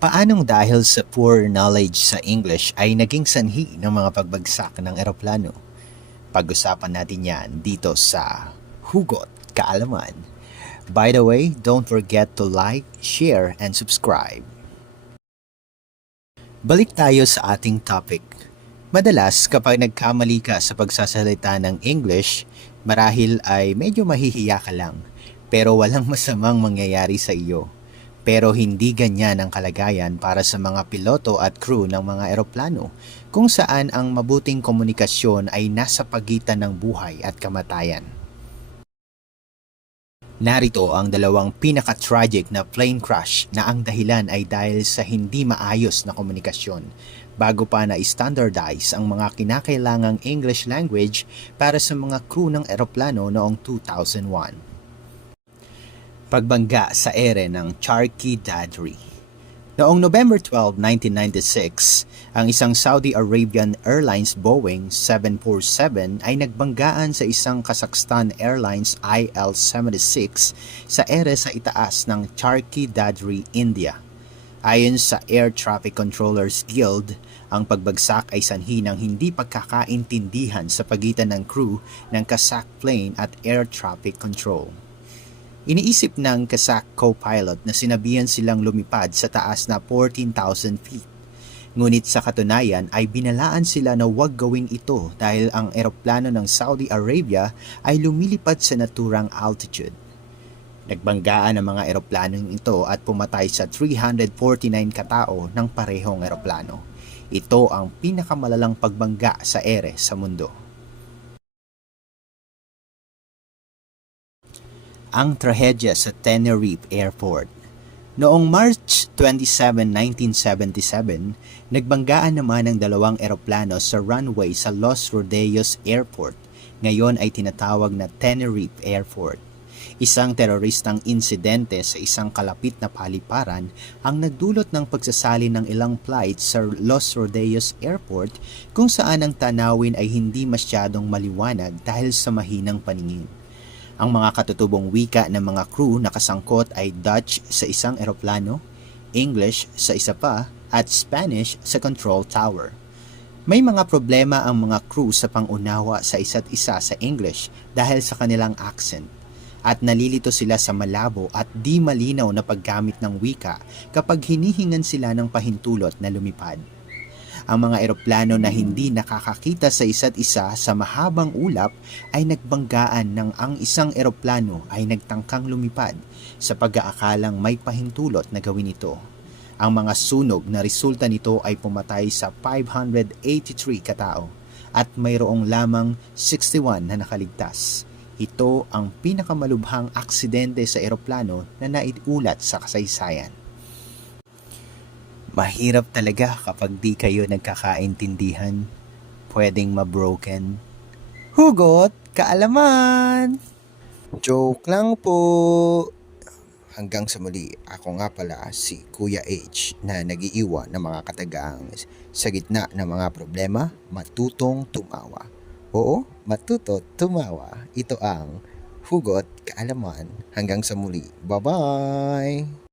Paanong dahil sa poor knowledge sa English ay naging sanhi ng mga pagbagsak ng eroplano? Pag-usapan natin yan dito sa Hugot Kaalaman. By the way, don't forget to like, share, and subscribe. Balik tayo sa ating topic. Madalas kapag nagkamali ka sa pagsasalita ng English, marahil ay medyo mahihiya ka lang, pero walang masamang mangyayari sa iyo. Pero hindi ganyan ang kalagayan para sa mga piloto at crew ng mga eroplano, kung saan ang mabuting komunikasyon ay nasa pagitan ng buhay at kamatayan. Narito ang dalawang pinaka-tragic na plane crash na ang dahilan ay dahil sa hindi maayos na komunikasyon bago pa na-standardize ang mga kinakailangang English language para sa mga crew ng eroplano noong 2001. Pagbangga sa ere ng Charkhi Dadri. Noong November 12, 1996, ang isang Saudi Arabian Airlines Boeing 747 ay nagbanggaan sa isang Kazakhstan Airlines IL-76 sa ere sa itaas ng Charkhi Dadri, India. Ayon sa Air Traffic Controllers Guild, ang pagbagsak ay sanhi ng hindi pagkakaintindihan sa pagitan ng crew ng Kazakh plane at Air Traffic Control. Iniisip ng Kazakh co-pilot na sinabihan silang lumipad sa taas na 14,000 feet. Ngunit sa katunayan ay binalaan sila na huwag gawin ito dahil ang eroplano ng Saudi Arabia ay lumilipad sa naturang altitude. Nagbanggaan ang mga eroplanong ito at pumatay sa 349 katao ng parehong eroplano. Ito ang pinakamalalang pagbangga sa ere sa mundo. Ang trahedya sa Tenerife Airport. Noong March 27, 1977, nagbanggaan naman ang dalawang eroplano sa runway sa Los Rodeos Airport. Ngayon ay tinatawag na Tenerife Airport. Isang teroristang insidente sa isang kalapit na paliparan ang nagdulot ng pagsasali ng ilang flights sa Los Rodeos Airport kung saan ang tanawin ay hindi masyadong maliwanag dahil sa mahinang paningin. Ang mga katutubong wika ng mga crew na kasangkot ay Dutch sa isang eroplano, English sa isa pa, at Spanish sa control tower. May mga problema ang mga crew sa pangunawa sa isa't isa sa English dahil sa kanilang accent, at nalilito sila sa malabo at di malinaw na paggamit ng wika kapag hinihingan sila ng pahintulot na lumipad. Ang mga eroplano na hindi nakakakita sa isa't isa sa mahabang ulap ay nagbanggaan nang ang isang eroplano ay nagtangkang lumipad sa pag-aakalang may pahintulot na gawin ito. Ang mga sunog na resulta nito ay pumatay sa 583 katao at mayroong lamang 61 na nakaligtas. Ito ang pinakamalubhang aksidente sa eroplano na naiulat sa kasaysayan. Mahirap talaga kapag di kayo nagkakaintindihan. Pwedeng mabroken. Hugot Kaalaman! Joke lang po! Hanggang sa muli, ako nga pala si Kuya H na nag-iiwan ng mga katagang sa gitna ng mga problema, matutong tumawa. Oo, matuto tumawa. Ito ang Hugot Kaalaman. Hanggang sa muli. Bye-bye!